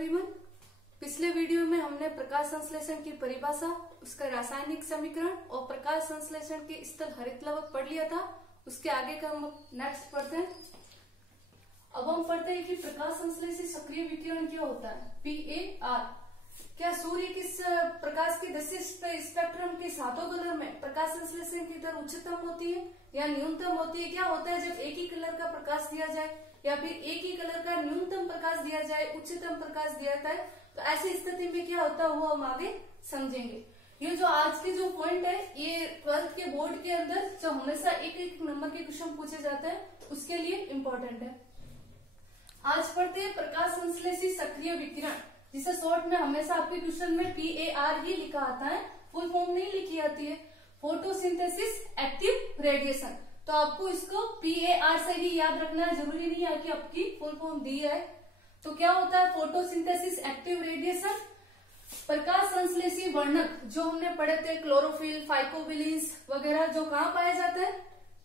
Everyone. पिछले video में हमने प्रकाश संश्लेषण की परिभाषा, उसका रासायनिक समीकरण और प्रकाश संश्लेषण के स्थल हरित लवक पढ़ लिया था। उसके आगे का हम नेक्स्ट पढ़ते हैं। अब हम पढ़ते हैं कि प्रकाश संश्लेषी सक्रिय विकिरण क्या होता है, PAR। क्या सूर्य की प्रकाश की दृश्य स्पेक्ट्रम के सातों कलर में प्रकाश संश्लेषण की दर उच्चतम होती है या न्यूनतम होती है? क्या होता है जब एक ही कलर का प्रकाश दिया जाए या फिर एक ही कलर का न्यूनतम प्रकाश दिया जाए, उच्चतम प्रकाश दिया जाता है, तो ऐसी स्थिति में क्या होता है वो हम आगे समझेंगे। ये जो आज के जो पॉइंट है, ये 12th के बोर्ड के अंदर जो हमेशा एक एक नंबर के क्वेश्चन पूछे जाते हैं, उसके लिए इम्पोर्टेंट है। आज पढ़ते हैं प्रकाश संश्लेषी सक्रिय विकिरण, जिसे शॉर्ट में हमेशा आपके क्वेश्चन में PAR ही लिखा आता है, फुल फॉर्म नहीं लिखी आती है। फोटोसिंथेसिस एक्टिव रेडिएशन, तो आपको इसको PAR से ही याद रखना है, जरूरी नहीं है कि आपकी फुल फॉर्म दी है। तो क्या होता है फोटोसिंथेसिस एक्टिव रेडिएशन? प्रकाश संश्लेषी वर्णक जो हमने पढ़े थे, क्लोरोफिल, फाइकोबिलिन्स वगैरह, जो कहाँ पाया जाता है?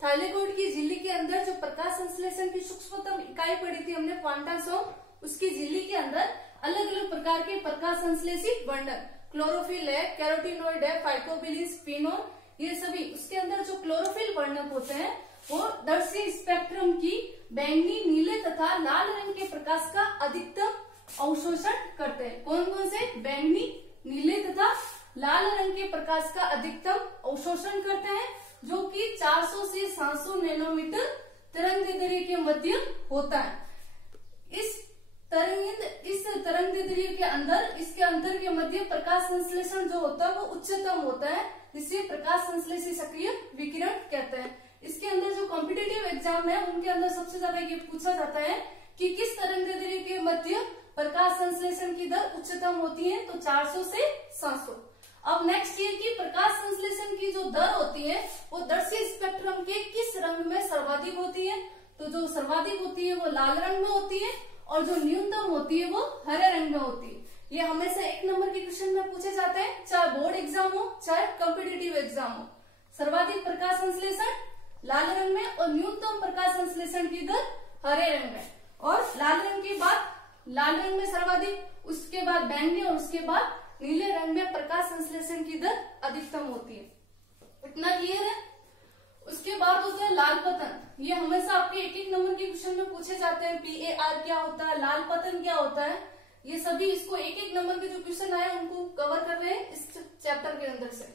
थाइलेकोइड की झिल्ली के अंदर। जो प्रकाश संश्लेषण की सूक्ष्मतम इकाई पढ़ी थी हमने, क्वांटासोम, उसकी झिल्ली के अंदर अलग अलग प्रकार के प्रकाश संश्लेषी वर्णक, क्लोरोफिल है, कैरोटीनॉइड है, फाइकोबिलिन्स, फिनोल, ये सभी। उसके अंदर जो क्लोरोफिल वर्णक होते हैं वो दर्शी स्पेक्ट्रम की बैंगनी, नीले तथा लाल रंग के प्रकाश का अधिकतम अवशोषण करते हैं। कौन कौन से? बैंगनी, नीले तथा लाल रंग के प्रकाश का अधिकतम अवशोषण करते हैं, जो कि 400 से 700 नैनोमीटर तरंगदैर्ध्य के मध्य होता है। इस तरंगदैर्ध्य के अंदर, इसके अंतर के मध्य प्रकाश संश्लेषण जो होता है वो उच्चतम होता है, जिसे प्रकाश संश्लेषी सक्रिय विकिरण कहते हैं। इसके अंदर जो कॉम्पिटिटिव एग्जाम है उनके अंदर सबसे ज्यादा ये पूछा जाता है कि किस तरंगदैर्ध्य के मध्य प्रकाश संश्लेषण की दर उच्चतम होती है, तो 400 से 700। अब नेक्स्ट ये कि प्रकाश संश्लेषण की जो दर होती है वो दर्शी स्पेक्ट्रम के किस रंग में सर्वाधिक होती है? तो जो सर्वाधिक होती है वो लाल रंग में होती है और जो न्यूनतम होती है वो हरे रंग में होती है। ये हमेशा एक नंबर के क्वेश्चन में पूछे जाते हैं, चाहे बोर्ड एग्जाम हो चाहे कॉम्पिटिटिव एग्जाम हो। सर्वाधिक प्रकाश संश्लेषण लाल रंग में और न्यूनतम प्रकाश संश्लेषण की दर हरे रंग में, और लाल रंग के बाद, लाल रंग में सर्वाधिक, उसके बाद बैंगनी और उसके बाद नीले रंग में प्रकाश संश्लेषण की दर अधिकतम होती है। इतना क्लियर है? उसके बाद होता है लाल पतन। ये हमेशा आपके एक एक नंबर के क्वेश्चन में पूछे जाते हैं, PAR क्या होता है, लाल पतन क्या होता है, ये सभी इसको एक एक नंबर के जो क्वेश्चन आए उनको कवर कर रहे हैं इस चैप्टर के अंदर से।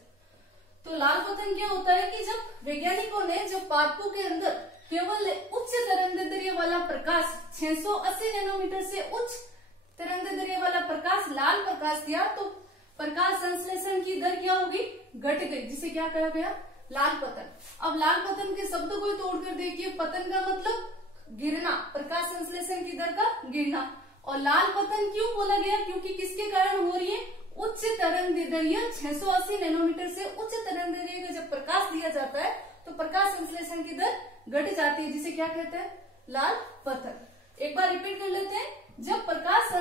तो लाल पतन क्या होता है कि जब वैज्ञानिकों ने जब पादपों के अंदर केवल उच्च तरंगदैर्ध्य वाला प्रकाश 680 नैनोमीटर से उच्च तरंगदैर्ध्य वाला प्रकाश, लाल प्रकाश दिया, तो प्रकाश संश्लेषण की दर क्या होगी? घट गई, जिसे क्या कहा गया? लाल पतन। अब लाल पतन के शब्द को तोड़कर देखिए, पतन का मतलब गिरना, प्रकाश संश्लेषण की दर का गिरना। और लाल पतन क्यों बोला गया? क्योंकि किसके कारण हो रही है? उच्च तरंगदैर्ध्य 680 नैनोमीटर से उच्च तरंगदैर्ध्य का जब प्रकाश दिया जाता है तो प्रकाश संश्लेषण की दर घट जाती है, जिसे क्या कहते हैं? लाल पतन। एक बार रिपीट कर लेते हैं। जब प्रकाश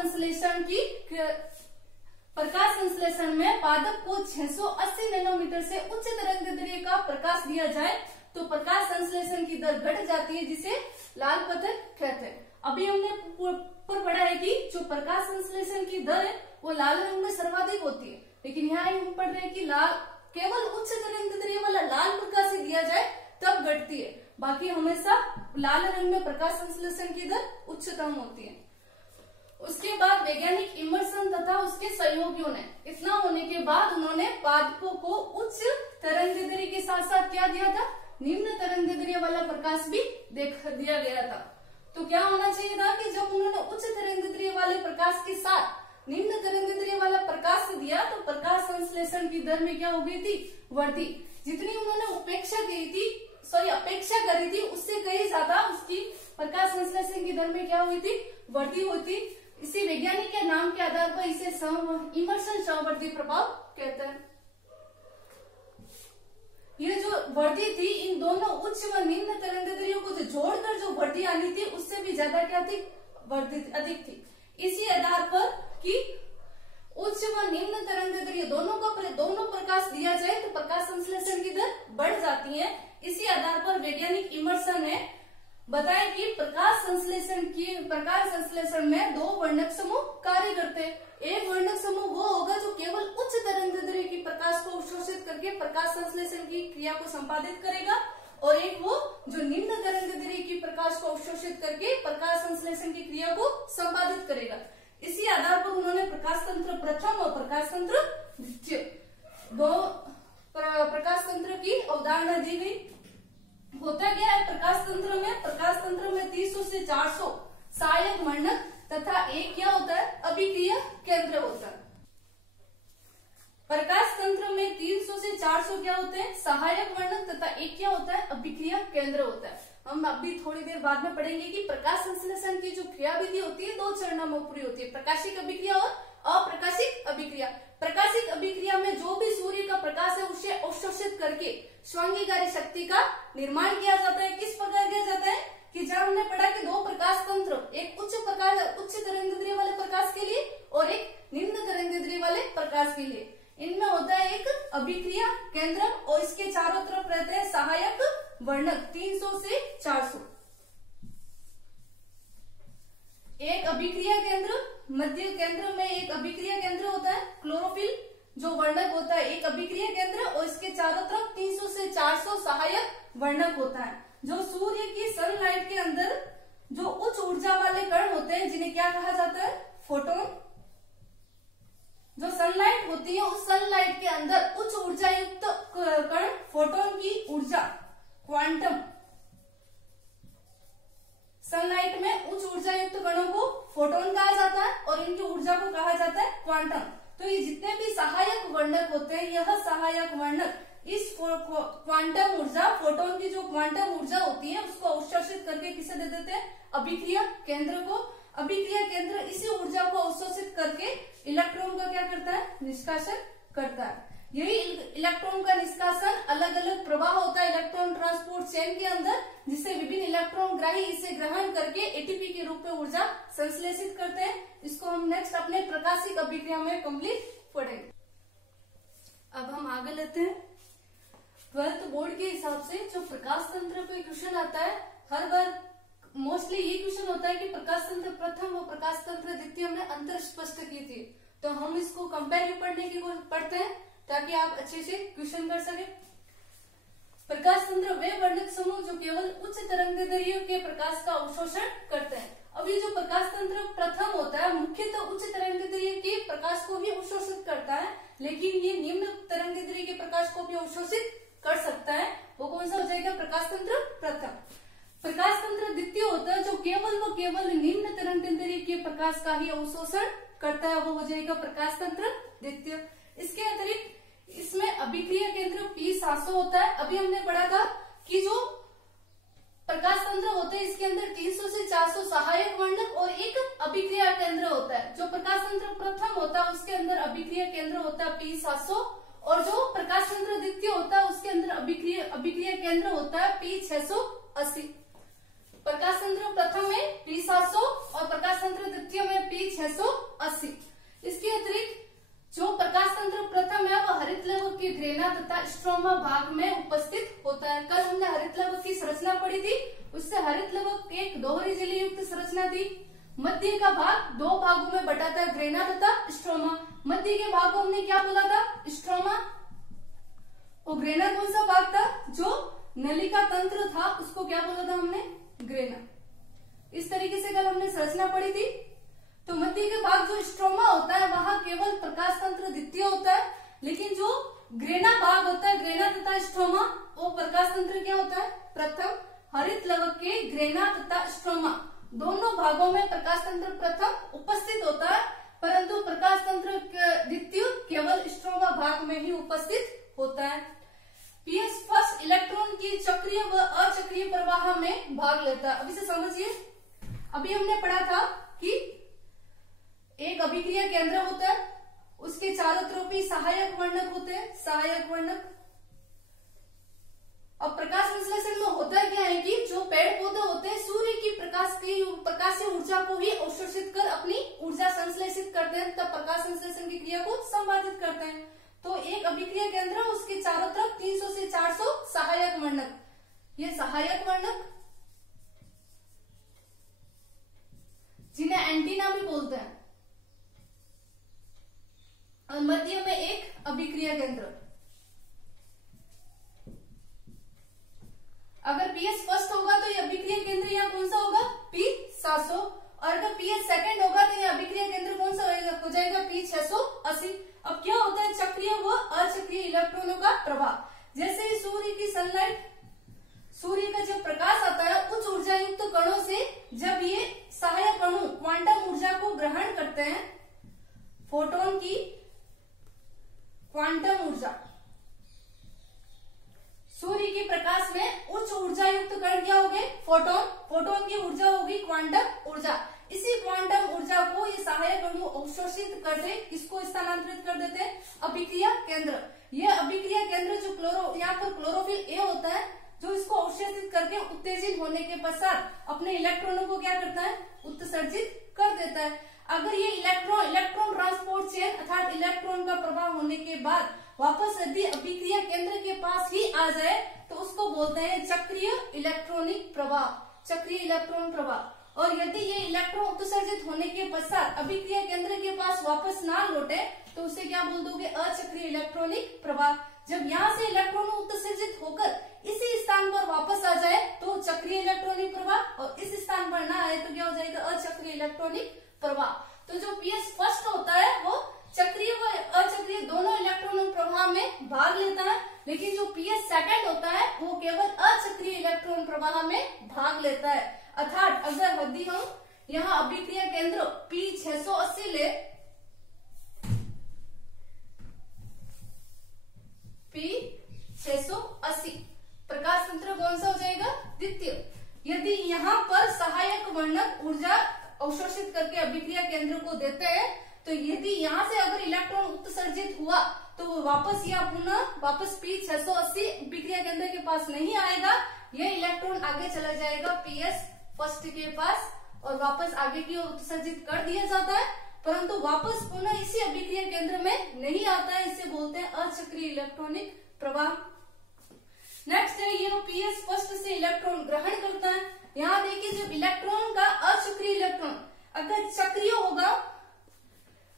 संश्लेषण में पादप को 680 नैनोमीटर से उच्च तरंगदैर्ध्य का प्रकाश दिया जाए तो प्रकाश संश्लेषण की दर घट जाती है, जिसे लाल पतन कहते हैं। अभी हमने ऊपर पढ़ा है कि जो प्रकाश संश्लेषण की दर है वो लाल रंग में सर्वाधिक होती है, लेकिन यहाँ हम पढ़ रहे हैं कि लाल केवल उच्च तरंगदैर्ध्य वाला लाल प्रकाश दिया जाए तब घटती है, बाकी हमेशा लाल रंग में प्रकाश संश्लेषण की दर उच्चतम होती है। उसके बाद वैज्ञानिक इमर्सन तथा उसके सहयोगियों ने, इतना होने के बाद उन्होंने पादपों को उच्च तरंगदैर्ध्य के साथ साथ क्या दिया था? निम्न तरंगदैर्ध्य वाला प्रकाश भी दिया गया था। तो क्या होना चाहिए था कि जब उन्होंने उच्च तरंगदैर्ध्य वाले प्रकाश के साथ निम्न तरंगदैर्ध्य वाला प्रकाश दिया तो प्रकाश संश्लेषण की दर में क्या हो गई थी? वृद्धि। जितनी उन्होंने अपेक्षा करी थी उससे कहीं ज्यादा उसकी प्रकाश संश्लेषण की दर में क्या हुई थी? वृद्धि होती। इसी वैज्ञानिक के नाम के आधार पर इसे इमर्सन सहवर्ती प्रभाव कहते हैं। ये जो वृद्धि थी, इन दोनों उच्च व निम्न तरंगदैर्ध्यों को जो जोड़कर जो वृद्धि आनी थी उससे भी ज्यादा क्या थी? वृद्धि अधिक थी। इसी आधार पर कि उच्च व निम्न तरंगदैर्ध्य दोनों प्रकाश दिया जाए तो प्रकाश संश्लेषण की दर बढ़ जाती है। इसी आधार पर वैज्ञानिक इमर्सन ने बताएं कि प्रकाश संश्लेषण में दो वर्णक समूह कार्य करते हैं। एक वर्णक समूह वो होगा जो केवल उच्च तरंगदैर्ध्य की प्रकाश को अवशोषित करके प्रकाश संश्लेषण की क्रिया को संपादित करेगा, और एक वो जो निम्न तरंगदैर्ध्य की प्रकाश को अवशोषित करके प्रकाश संश्लेषण की क्रिया को संपादित करेगा। इसी आधार पर उन्होंने प्रकाश तंत्र प्रथम और प्रकाश तंत्र द्वितीय दो प्रकाश तंत्र की अवधारणा दी गई। होता क्या है प्रकाश तंत्र में 300 से 400 सहायक वर्णक तथा एक क्या होता है अभिक्रिया केंद्र होता है। प्रकाश तंत्र में 300 से 400 क्या होते हैं सहायक वर्णक तथा एक क्या होता है अभिक्रिया केंद्र होता है। हम अभी थोड़ी देर बाद में पढ़ेंगे कि प्रकाश संश्लेषण की जो क्रियाविधि होती है दो चरणों में पूरी होती है, प्रकाशिक अभिक्रिया और अप्रकाशिक अभिक्रिया। प्रकाशिक अभिक्रिया में जो भी सूर्य का प्रकाश है उसे अवशोषित करके स्वांगीकारी शक्ति का निर्माण किया जाता है। किस प्रकार किया जाता है कि जब हमने पढ़ा कि दो प्रकाश तंत्र, एक उच्च तरंगदैर्ध्य वाले प्रकाश के लिए और एक निम्न तरंगदैर्ध्य वाले प्रकाश के लिए, इनमें होता है एक अभिक्रिया केंद्र और इसके चारों तरफ रहते हैं सहायक वर्णक 300 से 400। एक अभिक्रिया केंद्र, मध्य केंद्र में एक अभिक्रिया केंद्र होता है, क्लोरोफिल जो वर्णक होता है एक अभिक्रिया केंद्र, और इसके चारों तरफ 300 से 400 सहायक वर्णक होता है। जो सूर्य की सनलाइट के अंदर जो उच्च ऊर्जा वाले कण होते हैं जिन्हें क्या कहा जाता है फोटोन। जो सनलाइट होती है उस सनलाइट के अंदर उच्च ऊर्जा युक्त कण फोटोन की ऊर्जा क्वांटम, सनलाइट में उच्च ऊर्जा युक्त कणों को फोटोन कहा जाता है और इनकी ऊर्जा को कहा जाता है क्वांटम। तो ये जितने भी सहायक वर्णक होते हैं यह सहायक वर्णक इस क्वांटम ऊर्जा, फोटोन की जो क्वांटम ऊर्जा होती है उसको अवशोषित करके किसे दे देते हैं अभिक्रिया केंद्र को। अभिक्रिया केंद्र इसी ऊर्जा को अवशोषित करके इलेक्ट्रॉन का क्या करता है निष्कासन करता है। यही इलेक्ट्रॉन का निष्कासन अलग अलग प्रवाह होता है इलेक्ट्रॉन ट्रांसपोर्ट चेन के अंदर, जिससे विभिन्न इलेक्ट्रॉन ग्राही इसे ग्रहण करके एटीपी के रूप में ऊर्जा संश्लेषित करते हैं। इसको हम नेक्स्ट अपने प्रकाशिक अभिक्रिया में कंप्लीट पढ़ेंगे। अब हम आगे लेते हैं 12th बोर्ड के हिसाब से जो प्रकाश तंत्र पे क्वेश्चन आता है, हर बार मोस्टली ये क्वेश्चन होता है कि प्रकाश तंत्र प्रथम और प्रकाश तंत्र द्वितीय में अंतर स्पष्ट की थी। तो हम इसको कंपेयर पढ़ने की पढ़ते हैं ताकि आप अच्छे से क्वेश्चन कर सके। प्रकाश तंत्र वे वर्णक समूह जो केवल उच्च तरंगदैर्ध्य के प्रकाश का अवशोषण करते हैं। अब ये जो प्रकाश तंत्र प्रथम होता है मुख्यतः उच्च तरंगदैर्ध्य के प्रकाश को भी अवशोषित करता है, लेकिन ये निम्न तरंगदैर्ध्य के प्रकाश को भी अवशोषित कर सकता है। वो कौन सा हो जाएगा प्रकाश तंत्र प्रथम। प्रकाश तंत्र द्वितीय होता है जो केवल निम्न तरंगदैर्ध्य के प्रकाश का ही अवशोषण करता है, वो हो जाएगा प्रकाश तंत्र द्वितीय। इसके अतिरिक्त इसमें अभिक्रिया केंद्र P700 होता है। अभी हमने पढ़ा था कि जो प्रकाश तंत्र होते हैं इसके अंदर 300 से 400 सहायक वर्णक और एक अभिक्रिया केंद्र होता है। जो प्रकाश तंत्र प्रथम होता है उसके अंदर अभिक्रिया केंद्र होता है P700, और जो प्रकाश तंत्र द्वितीय होता है उसके अंदर अभिक्रिया केंद्र होता है P680। प्रकाश तंत्र प्रथम में P700 और प्रकाश तंत्र द्वितीय में P680। इसके अतिरिक्त जो प्रकाश तंत्र प्रथम है वह हरित लवक के ग्रेना तथा स्ट्रोमा भाग में उपस्थित होता है। कल हमने हरित लवक की संरचना पढ़ी थी, उससे हरित लवक एक दोहरी झिल्ली युक्त संरचना थी। मध्य का भाग दो भागों में बटा था, ग्रेना तथा स्ट्रोमा। मध्य के भाग को हमने क्या बोला था स्ट्रोमा, और ग्रेना कौन सा भाग था जो नलिका तंत्र था उसको क्या बोला था हमने ग्रेना। इस तरीके से कल हमने संरचना पढ़ी थी। तो मध्य के भाग जो स्ट्रोमा होता है वहां केवल प्रकाश तंत्र द्वितीय होता है, लेकिन जो ग्रेना भाग होता है ग्रेना तथा स्ट्रोमा वो प्रकाश तंत्र क्या होता है प्रथम। हरित लवक के ग्रेना तथा स्ट्रोमा दोनों भागों में प्रकाश तंत्र प्रथम उपस्थित होता है, परंतु प्रकाश तंत्र द्वितीय केवल स्ट्रोमा भाग में ही उपस्थित होता है। पीएस फर्स्ट इलेक्ट्रॉन की चक्रीय व अचक्रीय प्रवाह में भाग लेता है। अभी से समझिए, अभी हमने पढ़ा था कि एक अभिक्रिया केंद्र होता है, उसके चारों तरफ ही सहायक वर्णक होते हैं, सहायक वर्णक। अब प्रकाश संश्लेषण में होता क्या है कि जो पेड़ पौधे होते हैं सूर्य की प्रकाशीय ऊर्जा को ही अवशोषित कर अपनी ऊर्जा संश्लेषित करते हैं, तब प्रकाश संश्लेषण की क्रिया को संपादित करते हैं। तो एक अभिक्रिया केंद्र उसके चारों तरफ 300 से 400 सहायक वर्णक, ये सहायक वर्णक जिन्हें एंटीना भी बोलते हैं, और मध्य में एक अभिक्रिया केंद्र। अगर पीएच फर्स्ट होगा तो ये अभिक्रिया केंद्र यहाँ कौन सा होगा, P700, और अगर पीएच सेकंड होगा तो ये अभिक्रिया केंद्र कौन सा हो जाएगा, P680। अब क्या होता है, चक्रीय व अचक्रीय इलेक्ट्रॉनों का प्रवाह। जैसे ही सूर्य की सनलाइट, सूर्य का जब प्रकाश आता है उच्च ऊर्जा युक्त कणों से, जब ये सहायक अणु क्वांटम ऊर्जा को ग्रहण करते हैं, फोटोन की क्वांटम ऊर्जा, सूर्य के प्रकाश में उच्च ऊर्जा युक्त कण क्या हो गए, फोटोन। फोटोन की ऊर्जा होगी क्वांटम ऊर्जा। इसी क्वांटम ऊर्जा को ये सहायक अणु अवशोषित करके इसको स्थानांतरित कर देते हैं अभिक्रिया केंद्र। यह अभिक्रिया केंद्र जो यहाँ पर क्लोरोफिल ए होता है, जो इसको अवशोषित करके उत्तेजित होने के पश्चात अपने इलेक्ट्रॉनों को क्या करता है, उत्सर्जित कर देता है। अगर ये इलेक्ट्रॉन ट्रांसपोर्ट चेन अर्थात इलेक्ट्रॉन का प्रवाह होने के बाद वापस यदि अभिक्रिया केंद्र के पास ही आ जाए तो उसको बोलते हैं चक्रीय इलेक्ट्रॉनिक प्रवाह, चक्रीय इलेक्ट्रॉन प्रवाह। और यदि ये इलेक्ट्रॉन उत्सर्जित होने के पश्चात अभिक्रिया केंद्र के पास वापस ना लौटे तो उसे क्या बोल दोगे, अचक्रीय इलेक्ट्रॉनिक प्रवाह। जब यहाँ से इलेक्ट्रॉन उत्सर्जित होकर इसी स्थान पर वापस आ जाए तो चक्रीय इलेक्ट्रॉनिक प्रवाह, और इस स्थान पर ना आए तो क्या हो जाएगा, अचक्रीय इलेक्ट्रॉनिक प्रवाह। तो जो पीएच फर्स्ट होता है वो चक्रीय व अचक्रीय दोनों इलेक्ट्रॉन प्रवाह में भाग लेता है, लेकिन जो पीएच सेकंड होता है वो केवल अचक्रीय इलेक्ट्रॉन प्रवाह में भाग लेता है। अर्थात अगर यदि हम यहाँ अभिक्रिया केंद्र P680 ले, P680 प्रकाश तंत्र कौन सा हो जाएगा, द्वितीय। यदि यहाँ पर सहायक वर्णक ऊर्जा अवशोषित करके अभिक्रिया केंद्र को देते हैं, तो यदि यहाँ से अगर इलेक्ट्रॉन उत्सर्जित हुआ तो वो वापस या पुनः वापस P680 अभिक्रिया केंद्र के पास नहीं आएगा, यह इलेक्ट्रॉन आगे चला जाएगा पीएच फर्स्ट के पास और वापस आगे की ओर उत्सर्जित कर दिया जाता है, परंतु वापस पुनः इसी अभिक्रिया केंद्र में नहीं आता है। इसे बोलते हैं अचक्रीय इलेक्ट्रॉनिक प्रवाह। नेक्स्ट है ये पीएच फर्स्ट से इलेक्ट्रॉन ग्रहण करता है। यहाँ देखिए जब इलेक्ट्रॉन का अचक्रीय इलेक्ट्रॉन अगर चक्रीय होगा,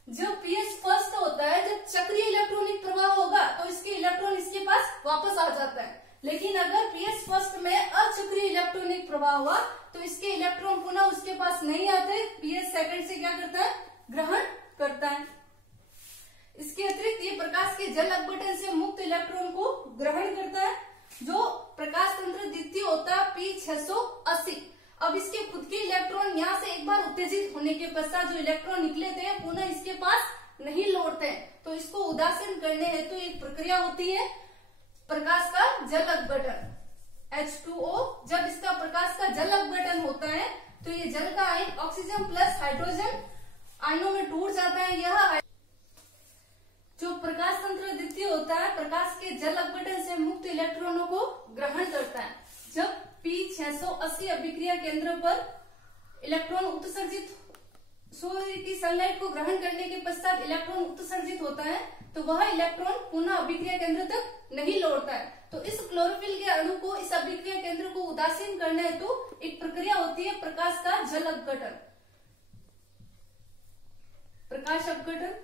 जब पीएच फर्स्ट होता है, जब चक्रीय इलेक्ट्रॉनिक प्रवाह होगा तो इसके इलेक्ट्रॉन इसके पास वापस आ जाता है। लेकिन अगर पीएच फर्स्ट में अचक्रीय इलेक्ट्रॉनिक प्रवाह हुआ तो इसके इलेक्ट्रॉन पुनः उसके पास नहीं आते, पीएच सेकंड से क्या करता है, ग्रहण करता है। इसके अतिरिक्त ये प्रकाश के जल अपघटन से मुक्त इलेक्ट्रॉन को ग्रहण करता है, जो प्रकाश तंत्र द्वितीय होता है P680। अब इसके खुद के इलेक्ट्रॉन यहाँ से एक बार उत्तेजित होने के पश्चात जो इलेक्ट्रॉन निकले थे पुनः इसके पास नहीं लौटते, तो इसको उदासीन करने हेतु एक प्रक्रिया होती है प्रकाश का जल अपघटन, H2O। जब इसका प्रकाश का जल अपघटन होता है तो ये जल का आयन ऑक्सीजन प्लस हाइड्रोजन आयनों में टूट जाता है। यह जो प्रकाश तंत्र द्वितीय होता है प्रकाश के जल अपघटन से मुक्त इलेक्ट्रॉनों को ग्रहण करता है। जब P680 अभिक्रिया केंद्र पर इलेक्ट्रॉन उत्सर्जित, सूर्य की सनलाइट को ग्रहण करने के पश्चात इलेक्ट्रॉन उत्सर्जित होता है तो वह इलेक्ट्रॉन पुनः अभिक्रिया केंद्र तक नहीं लौटता है। तो इस क्लोरोफिल के अणु को इस अभिक्रिया केंद्र को उदासीन करने हेतु तो एक प्रक्रिया होती है प्रकाश का जल अपघटन, प्रकाश अपघटन,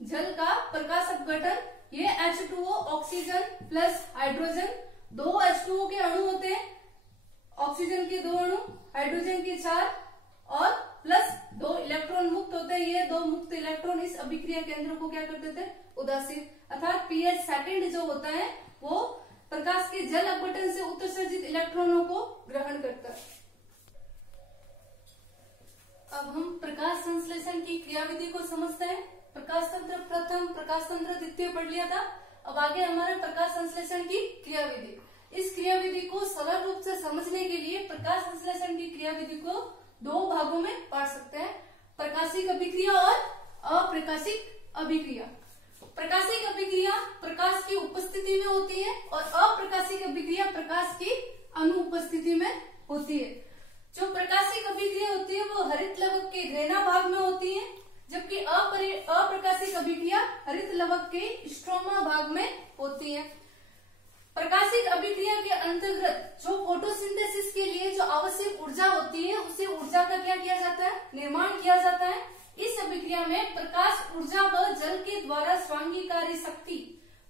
जल का प्रकाश अपघटन। ये H2O ऑक्सीजन प्लस हाइड्रोजन, दो H2O के अणु होते हैं, ऑक्सीजन के 2 अणु, हाइड्रोजन के 4 और प्लस 2 इलेक्ट्रॉन मुक्त होते हैं। ये 2 मुक्त इलेक्ट्रॉन इस अभिक्रिया केंद्र को क्या कर देते हैं, उदासीन। अर्थात पीएच सेकंड जो होता है वो प्रकाश के जल अपघटन से उत्सर्जित इलेक्ट्रॉनों को ग्रहण करता है। अब हम प्रकाश संश्लेषण की क्रियाविधि को समझते हैं। प्रकाश तंत्र प्रथम, प्रकाश तंत्र द्वितीय पढ़ लिया था। अब आगे हमारे प्रकाश संश्लेषण की क्रियाविधि। इस क्रियाविधि को सरल रूप से समझने के लिए प्रकाश संश्लेषण की क्रियाविधि को 2 भागों में पढ़ सकते हैं, प्रकाशिक अभिक्रिया और अप्रकाशिक अभिक्रिया। प्रकाशिक अभिक्रिया प्रकाश की उपस्थिति में होती है और अप्रकाशिक अभिक्रिया प्रकाश की अनुपस्थिति में होती है। जो प्रकाशिक अभिक्रिया होती है वो हरित लवक के ग्रेना भाग में होती है, जबकि अप्रकाशिक अभिक्रिया हरित लवक के स्ट्रोमा भाग में होती है। प्रकाशिक अभिक्रिया के अंतर्गत जो फोटोसिंथेसिस के लिए जो आवश्यक ऊर्जा होती है, उसे ऊर्जा का क्या किया जाता है, निर्माण किया जाता है। इस अभिक्रिया में प्रकाश ऊर्जा व जल के द्वारा स्वांगीकारी शक्ति,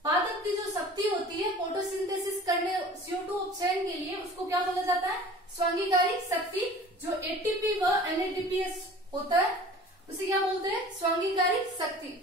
पादप की जो शक्ति होती है फोटोसिंथेसिस करने CO2 उपचयन के लिए, उसको क्या बोला जाता है, स्वांगीकारी शक्ति। जो ATP व NADPH होता है उसे क्या बोलते हैं, स्वांगीकारी शक्ति।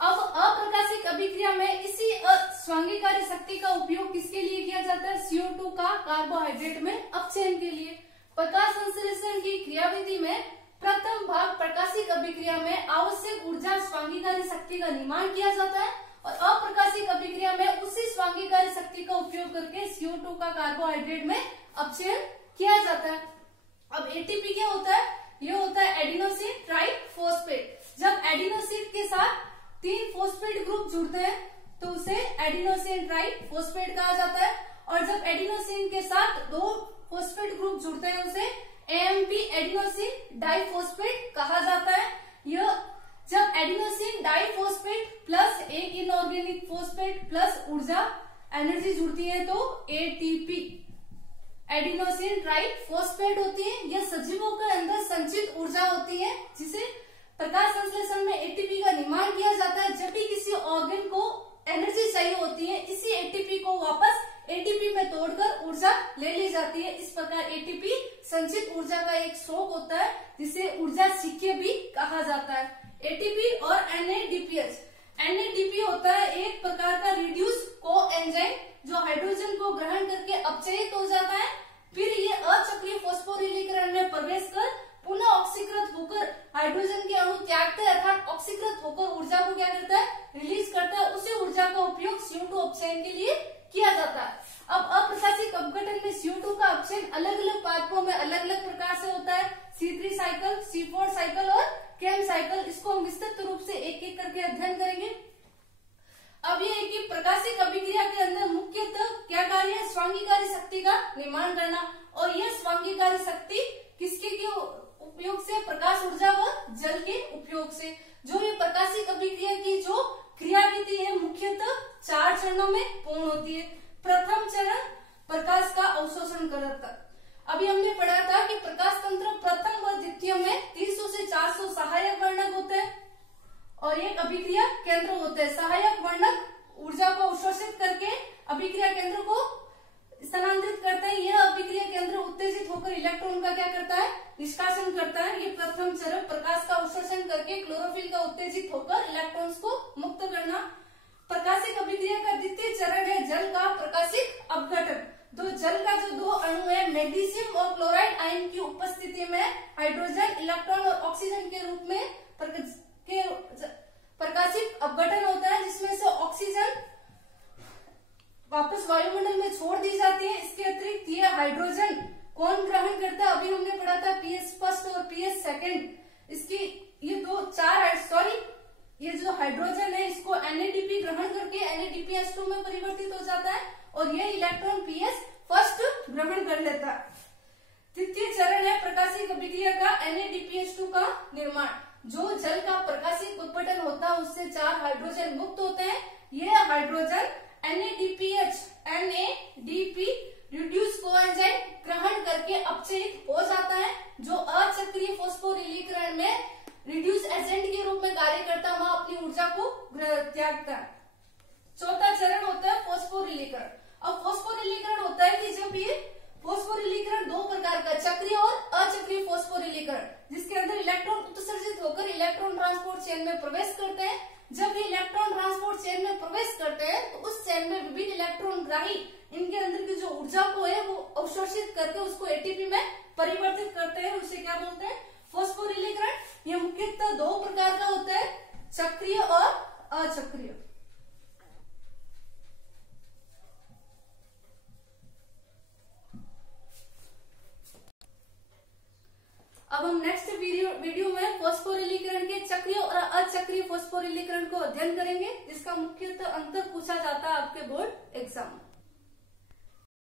अब अप्रकाशिक अभिक्रिया में इसी स्वांगीकारी शक्ति का उपयोग किसके लिए किया जाता है, CO2 का कार्बोहाइड्रेट में अपचयन के लिए। प्रकाश संश्लेषण की क्रियाविधि में प्रथम भाग प्रकाशिक अभिक्रिया में आवश्यक ऊर्जा स्वांगीकारी शक्ति का निर्माण किया जाता है और अप्रकाशिक अभिक्रिया में उसी स्वांगीकारी शक्ति का उपयोग करके CO2 का कार्बोहाइड्रेट में अपचयन किया जाता है। अब ATP क्या होता है, ये होता है एडिनोसिन ट्राइफॉस्फेट। जब एडिनोसिन के साथ 3 फॉस्फेट ग्रुप जुड़ते हैं तो उसे एडिनोसिन ट्राइफॉस्फेट कहा जाता है, और जब एडिनोसिन के साथ 2 फॉस्फेट ग्रुप जुड़ते हैं उसे AMP एडिनोसिन डाइफॉस्फेट कहा जाता है। यह जब एडिनोसिन डाइफॉस्फेट प्लस एक इनऑर्गेनिक फॉस्फेट प्लस ऊर्जा एनर्जी जुड़ती है तो ATP एडिनोसिन ट्राइफॉस्फेट होती है। यह सजीवों के अंदर संचित ऊर्जा होती है जिसे प्रकाश संश्लेषण में ATP का निर्माण किया जाता है। जब भी किसी ऑर्गन को एनर्जी चाहिए होती है, इसी ATP को वापस ATP में तोड़कर ऊर्जा ले ली जाती है। इस प्रकार ATP संचित ऊर्जा का एक स्रोत होता है जिसे ऊर्जा सिक्के भी कहा जाता है। ATP और NADPH। NADP होता है एक प्रकार का रिड्यूस कोएंजाइम जो हाइड्रोजन को ग्रहण करके अपचयित हो जाता है, फिर ये अचक्रीय फॉस्फोरिलीकरण में प्रवेश कर पुनः ऑक्सीकृत होकर हाइड्रोजन के अणु त्यागते हैं, अर्थात ऑक्सीकृत होकर ऊर्जा को क्या करता है, रिलीज करता है। उसी ऊर्जा का उपयोग CO2 अपचयन के लिए किया जाता है। अब अप्रकाशिक अपघटन में CO2 का अपचयन अलग अलग पादपों में अलग अलग प्रकार से होता है, C3 साइकिल, C4 साइकिल और केम साइकिल। इसको हम विस्तृत रूप से एक एक करके अध्ययन करेंगे। अब ये है कि प्रकाशिक अभिक्रिया के अंदर मुख्यतः क्या कार्य है, स्वांगीकारी शक्ति का निर्माण करना, और यह स्वांगीकारी शक्ति किसके के उपयोग से, प्रकाश ऊर्जा व जल के उपयोग से। जो ये प्रकाशिक अभिक्रिया की जो क्रियाविधि है मुख्यतः 4 चरणों में पूर्ण होती है। प्रथम चरण प्रकाश का अवशोषण करता। अभी हमने पढ़ा था कि प्रकाश तंत्र प्रथम व द्वितीय में 300 से 400 सहायक वर्णक होते हैं और एक अभिक्रिया केंद्र होते हैं। सहायक वर्णक ऊर्जा को अवशोषित करके अभिक्रिया केंद्र को स्थानांतरित करते हैं। यह अभिक्रिया केंद्र उत्तेजित होकर इलेक्ट्रॉन का क्या करता है, निष्कासन करता है। ये प्रथम चरण प्रकाश का अवशोषण करके क्लोरोफिल का उत्तेजित होकर इलेक्ट्रॉन्स को मुक्त करना। प्रकाशिक अभिक्रिया का द्वितीय चरण है जल का प्रकाशिक अपघटन। जल का जो 2 अणु है मैग्नीशियम और क्लोराइड आयन की उपस्थिति में हाइड्रोजन, इलेक्ट्रॉन और ऑक्सीजन के रूप में प्रकाशिक अपघटन होता है, जिसमें से ऑक्सीजन वापस वायुमंडल में छोड़ दी जाती है। इसके अतिरिक्त ये हाइड्रोजन कौन ग्रहण करता है, अभी हमने पढ़ा था pH फर्स्ट और pH सेकंड। इसकी ये जो हाइड्रोजन है इसको NADP ग्रहण करके NADPH2 में परिवर्तित हो जाता है और ये इलेक्ट्रॉन pH फर्स्ट ग्रहण कर लेता है। तृतीय चरण है प्रकाशिक अभिक्रिया का NADPH2 का निर्माण। जो जल का प्रकाशिक अपघटन होता है उससे 4 हाइड्रोजन मुक्त होते हैं। ये हाइड्रोजन NADP रिड्यूस कोएंजाइम ग्रहण करके अपचयित हो जाता है, जो अचक्रीय फॉस्फोरिलीकरण में रिड्यूस एजेंट के रूप में कार्य करता है, वहां अपनी ऊर्जा को त्यागता है। चौथा चरण होता है फॉस्फोरिलीकरण। अब फॉस्फोरिलीकरण होता है कि जब ये फॉस्फोरिलीकरण 2 प्रकार का, चक्रीय और अचक्रीय फॉस्फोरिलीकरण, जिसके अंदर इलेक्ट्रॉन उत्सर्जित होकर इलेक्ट्रॉन ट्रांसपोर्ट चेन में प्रवेश करते हैं। जब ये इलेक्ट्रॉन ट्रांसपोर्ट चेन में प्रवेश करते हैं तो उस चेन में विभिन्न इलेक्ट्रॉन ग्राही इनके अंदर की जो ऊर्जा को है वो अवशोषित करके उसको ATP में परिवर्तित करते हैं। उसे क्या बोलते हैं, फॉस्फोरिलीकरण। ये मुख्यतः 2 प्रकार का होता है, चक्रीय और अचक्रीय। अब हम नेक्स्ट वीडियो में फॉस्फोरिलीकरण के चक्रीय और अचक्रीय फॉस्फोरिलीकरण को अध्ययन करेंगे, जिसका मुख्यतः अंतर पूछा जाता है आपके बोर्ड एग्जाम में।